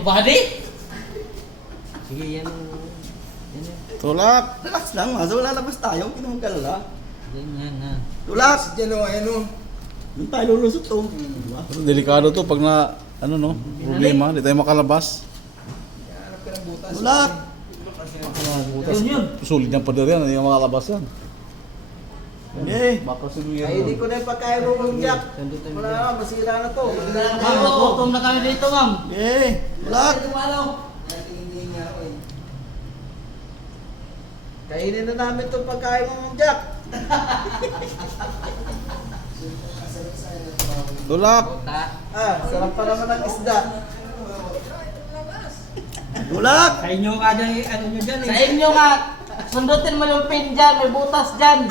Kabady? Sige, yan. Tulak! Relax lang, masa wala labas tayo, huwag ka naman kalala. Yan na. Relax! Diyan o, ayan o. Doon tayo lulusot to. Diba? Pero delikado to pag na, ano no, problema, hindi tayo makalabas. Relax! Yun. Sulit ng pader yan, hindi ka makalabas yan. Eh, Baka sinuyan ay hindi ko na yung pagkain mo ng jack. Wala na, masira na to. Ma'am, nagutom na kami dito, ma'am. Eh, relax! Kainin na namin itong pagkain mo ng jack. Tulak! Ah, sarap pa naman ng isda. Relax! Sa inyo ka dyan, ano nyo dyan Sa inyo nga, sundutin mo yung pin dyan, may butas dyan.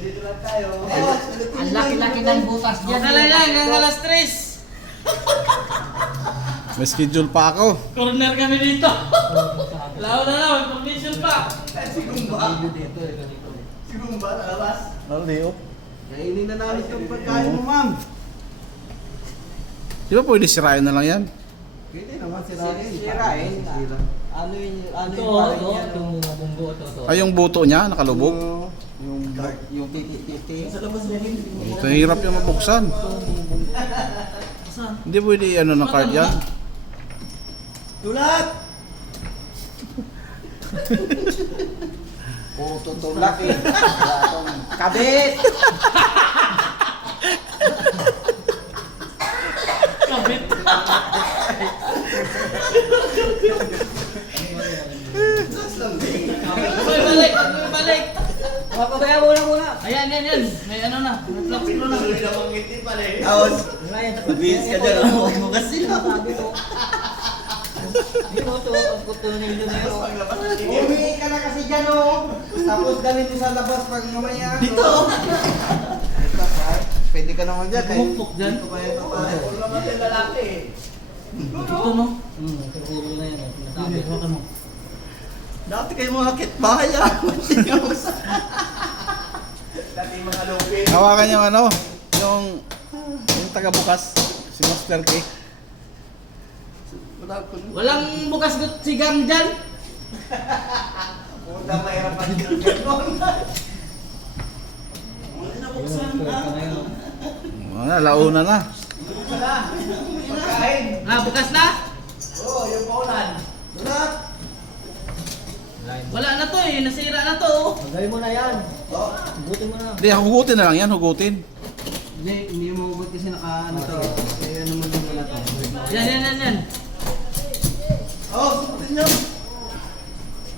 Dito lang tayo. Ang laki-laki ng butas dyan. Huwag lang, hanggang alas 3. May schedule pa ako. Corner kami dito. Lao na lang, may permission pa. Si Gumba, nakalabas. Ano Leo? Kainin na namin itong pagkain mo, ma'am. Di ba pwede sirain na lang yan? Pwede naman sirain. Sirain. Ano Ito, itong mga bunggo, ito. Ay, yung buto niya, nakalubog. Yung titi. Sa labas na rin. Ito, hirap yung mabuksan. Hindi pwede ano ng card yan. Tulak! Puro tutulak eh. Kabit! Kabit. May balik, may balik. Papabaya muna. Ayan, yan. May ano na, may flaps pro na. Tapos, mabilis ka dyan. Huwag mo kasi na. Hindi mo ito, ang kutunin nyo na yun. Umihi ka na kasi dyan o. Tapos galing mo sa labas pag mamaya. Dito! Pwede ka naman dyan. Pumukpok dyan. Wala naman yung lalaki eh. Ito no. Siguro na yan. Sabi, hawakan mo. Dati kayo mga kitbahay ah. Dati mga lupin. Hawakan yung ano, yung taga-bukas, si Master K. Walang bukas sigang dyan. Puta mahirap pa dyan gano'n. Wala na buksan na. Wala, launa na. Pagkain. Bukas na? Oo, yung paulan. Wala. Wala na to eh, nasira na to. Magawin mo na yan. Oh. Butin mo na. Hindi, hugutin na lang yan, hugutin. Hindi mo hugot kasi ano to. Kaya naman yung wala to. Yan. Oh, sukutin nyo.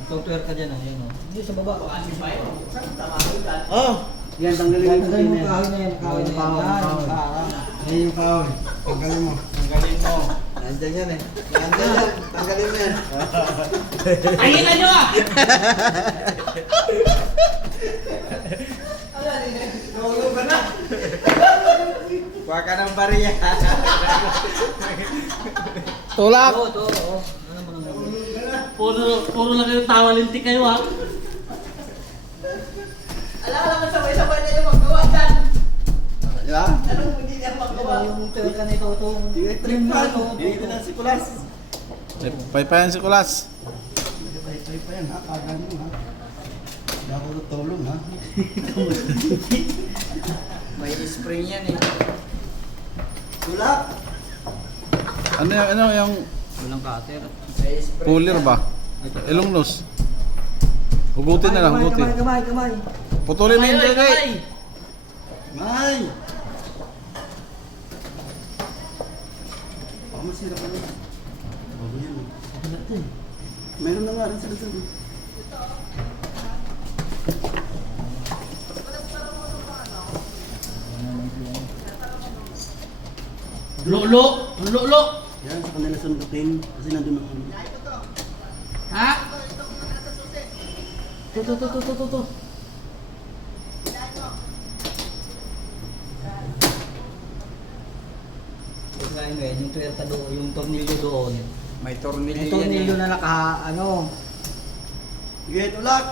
Software ka dyan. Yan o. Hindi sa baba. Oh. Yan, tanggalin mo Tanggalin mo yung kahoy na yan. Kahoy na yan. Yan yung kahoy. Tanggalin mo. Tanggalin mo. Nandyan yan eh. Nandyan yan. Tanggalin mo yan. Ayun na nyo ah! Tulog ka na. Kuha ka ng bariya. Tulak! Oo. Ano mo naman? Puro lang kayo tawa lintik kayo ah. Alam mo, sabay-sabay na yung magawa dyan. Diba? Anong hindi niya magawa? Yung tuwer ka nito. Electric fan. Dito na si Kulas. Paypayan si Kulas. Pay pa yan ha. Kagan mo ha. Hindi ako tutulong ha. May spring yan eh. Tulak! Ano yung Walang cutter. May spring cooler ba? Ilong nose. Hugutin na lang, hugutin. Kamay. Putulin na yung Kamay, dede. kamay. May! Baka masira ka na. Bago yan eh. Meron na nga rin sila sabi. Lulo. Yan, sa kanila sundutin. Kasi nandun ang ano. Ha? To. Yung tuwer ka doon, yung tornilyo doon. May tornilyo Yung tornilyo na ano. Sige, tulak!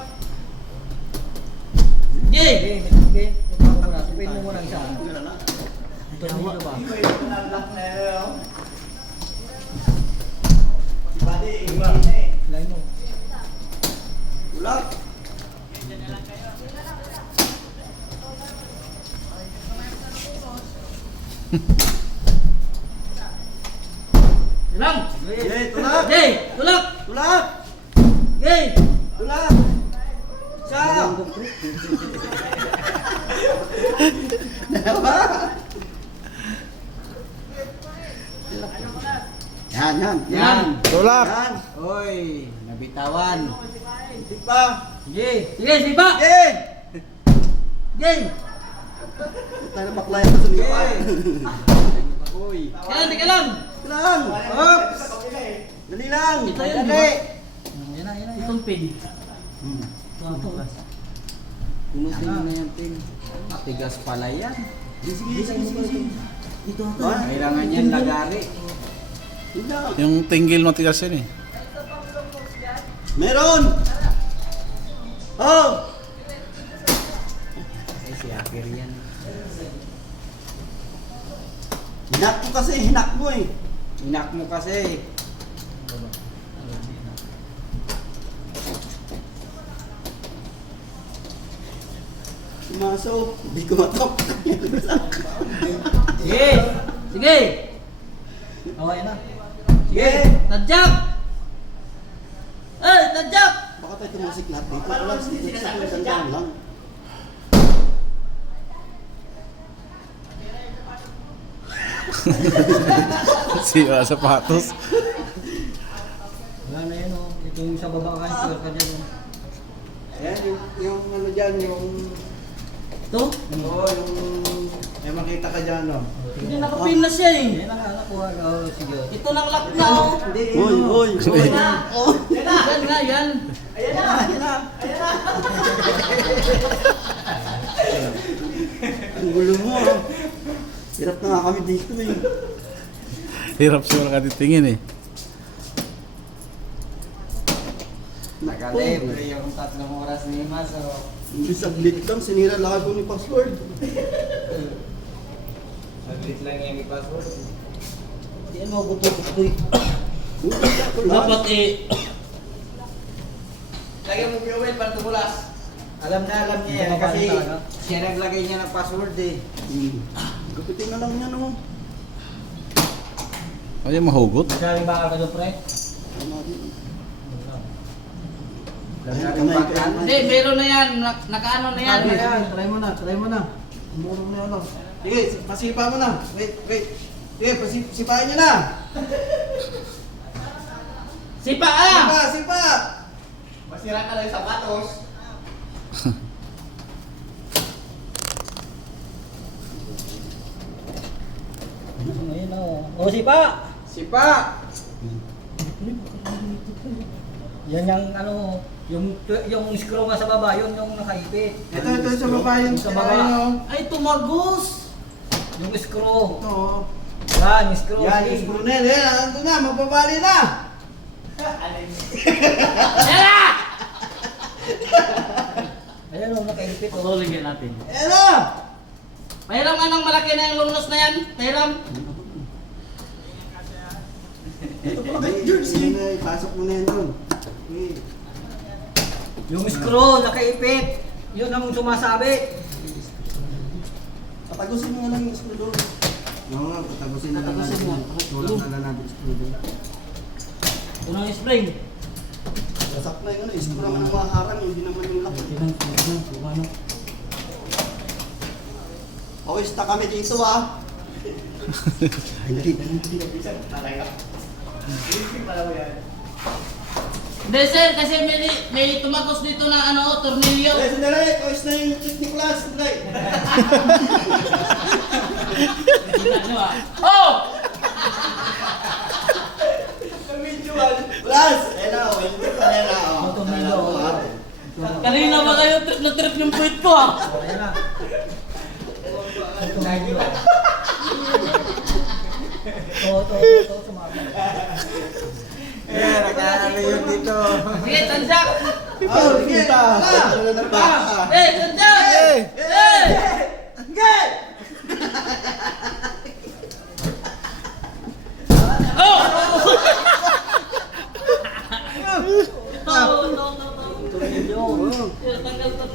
Yay! Sige. Supin mo muna isa. Gano'n na. tornilyo ba? Lay mo. Ulak. Lang! Yay, tulak. Jay! Tulak! Tulak. Jay! Tulak. Siya. Yan, yan. Yan! Tulak! Yan. Oy, nabitawan. Hindi pa. Sige. Sige, sipa! Yay! Jay! Tayo na baklaya ka sa lipa. Uy. Teka lang! Lang. Oops. Dali lang. Ito yun, Dali. Yan na, yan na. Itong pin. Ito ang bukas. Punutin mo na yan, Ting. Matigas pala yan. Sige, sige, sige. Ito. Kailangan yan lagari. Hindi. Yung tinggil matigas yun eh. Meron. Oh. Eh, si Akir yan. Hinak mo kasi, hinak mo eh. Inak mo kasi. Sumaso. Hindi ko matok. Sige! Sige! Okay na. Sige. Tadyak! Eh! Tadyak! Baka tayo tumusik lahat dito. Wala, sandaan lang. Siya sapatos. Wala na yan oh. Ito yung sa baba ka, sure ka dyan oh. Ayan, yung ano dyan, yung... Ito? Oo, yung makita ka dyan, no? Hindi nakapin na siya eh. Yan ang nakuha ka. Oh, sige. Ito nang lock na oh. Hindi, Uy, uy. Yan na! Yan nga, yan! Ayan na, ayan na. Ang gulo mo, ah. Hirap na nga kami dito, eh. Hirap siguro ka titingin eh. Nakalibre yung 3 oras ni Mas oh. Hindi saglit lang, sinira lahat ko ni password. Saglit lang yung password. Hindi mo gusto-gusto eh. Dapat Dapat eh. Lagyan mo fuel para tumulas. Alam niya yan kasi siya naglagay niya ng password eh. Kapitin na lang yan, oh. Ay, mahugot. Masyari ba ka doon, pre? Ano natin? Hindi, meron na yan. Nakaano na yan. Try mo na, try mo na. Umurong na lang. Sige, pasipa mo na. Wait, wait. Sige, sipain niyo na. Sipa ah! Sipa, sipa. Masira ka lang yung sapatos. Ayun oh. O, sipa! Sipa! Yan yung ano, yung screw nga sa baba, yun yung nakaipit. Ito sa baba yun. Sa baba. Ay, tumagos! Yung screw. Ito. Yan, yung screw. Yan, yung screw na yan. Ando na, mapabali na. Yan na! Ayan o, nakaipit. Tulogin natin. Ayan na. Pahiram nga ng malaki na yung lungnos na yan. Pahiram. Ito pala kay George. Ipasok mo na yan doon. Okay. Yung screw, nakaipit. Yun ang sumasabit. Patagusin mo na lang yung screw doon. Oo nga, patagusin na lang natin. Tulang na lang natin yung screw doon. Unang spring. Wasak na yung ano, screw naman ang maharang, hindi naman yung lock. Okay, stuck kami dito ah. Ay, dali. Hindi sir, kasi may tumagos dito na ano, tornilyo. Ay, sandali, toys na yung trick ni Class. Sandali. Oh! Class! Ayan na, oh. Hindi pa yan ah. Oh, Tornilyo, alam mo, ah. Kanina ba kayo trip na trip yung puwit ko ah? Ayan na. Ito, sumama. Eh, nakakala yun dito. Sige, tansak! Oh, sige. Wala na pa. Eh, tansak! Eh! Sige! Ito. Tornilyo. Tanggal